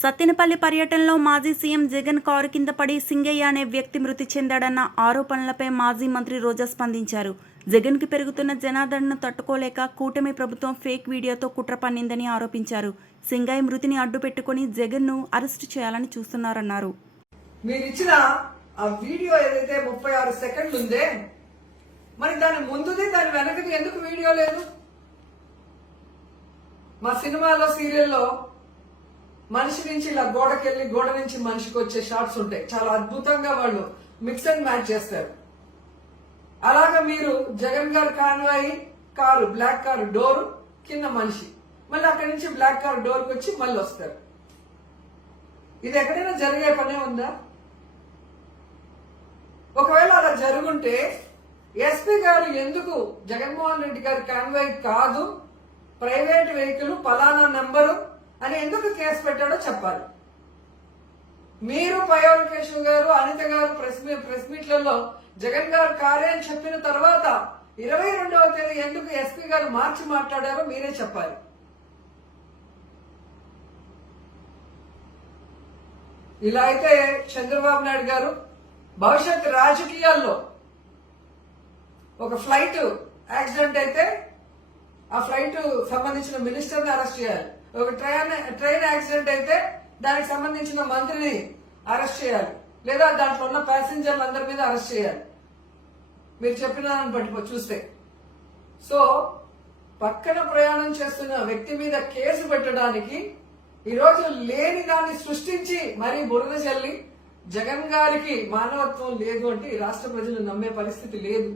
సత్తెనపల్లి పర్యటనలో మాజీ CM Jagan car కింద పడి సింగయ్య అనే వ్యక్తి మృతి చెందాడన్న ఆరోపణలపై మాజీ మంత్రి రోజా స్పందించారు. జగన్కి పెరుగుతున్న జనాదరణను తట్టుకోలేక కూటమి ప్రభుత్వం ఫేక్ వీడియోతో కుట్ర పన్నిందని ఆరోపించారు. సింగయ్య మృతిని అడ్డుపెట్టుకుని జగన్ను అరెస్టు చేయాలని చూస్తున్నారన్నారు. మీరిచ్చిన ఆ వీడియో ఏదైతే 36 సెకండ్లు ఉందే, మరి దాని ముందుది దాని వెనకది ఎందుకు వీడియో లేదు? మా సినిమాలో సీరియల్లో మనిషి నుంచి ఇలా గోడకెళ్లి గోడ నుంచి మనిషికి వచ్చే షాట్స్ ఉంటాయి. చాలా అద్భుతంగా వాళ్ళు మిక్స్ అండ్ మ్యాచ్ చేస్తారు. అలాగా మీరు జగన్ గారు convoy car, black car door కింద మనిషి, మళ్ళీ అక్కడి నుంచి బ్లాక్ కారు డోర్కి వచ్చి మళ్ళీ వస్తారు. ఇది ఎక్కడైనా జరిగే పనే ఉందా? ఒకవేళ అలా జరుగుంటే ఎస్పీ గారు ఎందుకు జగన్మోహన్ రెడ్డి గారి కాన్వాయ్ కాదు, ప్రైవేట్ వెహికల్ పలానా నెంబరు అని ఎందుకు కేసు పెట్టాడో చెప్పాలి. మీరు పయ్యావుల కేశవ్ గారు, అనిత గారు ప్రెస్ మీట్లలో జగన్ గారు కారే అని చెప్పిన తర్వాత 22వ తేదీ ఎందుకు ఎస్పీ గారు మార్చి మాట్లాడారో మీరే చెప్పాలి. ఇలా అయితే చంద్రబాబు నాయుడు గారు భవిష్యత్ రాజకీయాల్లో ఒక ఫ్లైట్ యాక్సిడెంట్ అయితే ఆ ఫ్లైట్ సంబంధించిన మినిస్టర్ని అరెస్ట్ చేయాలి. ఒక ట్రైన్ యాక్సిడెంట్ అయితే దానికి సంబంధించిన మంత్రిని అరెస్ట్ చేయాలి, లేదా దాంట్లో ఉన్న ప్యాసింజర్లు అందరి మీద అరెస్ట్ చేయాలి. మీరు చెప్పిన దాన్ని బట్టి చూస్తే సో పక్కన ప్రయాణం చేస్తున్న వ్యక్తి మీద కేసు పెట్టడానికి ఈరోజు లేని దాన్ని సృష్టించి మరీ బురద చల్లి జగన్ గారికి మానవత్వం లేదు అంటే ఈ రాష్ట్ర ప్రజలు నమ్మే పరిస్థితి లేదు.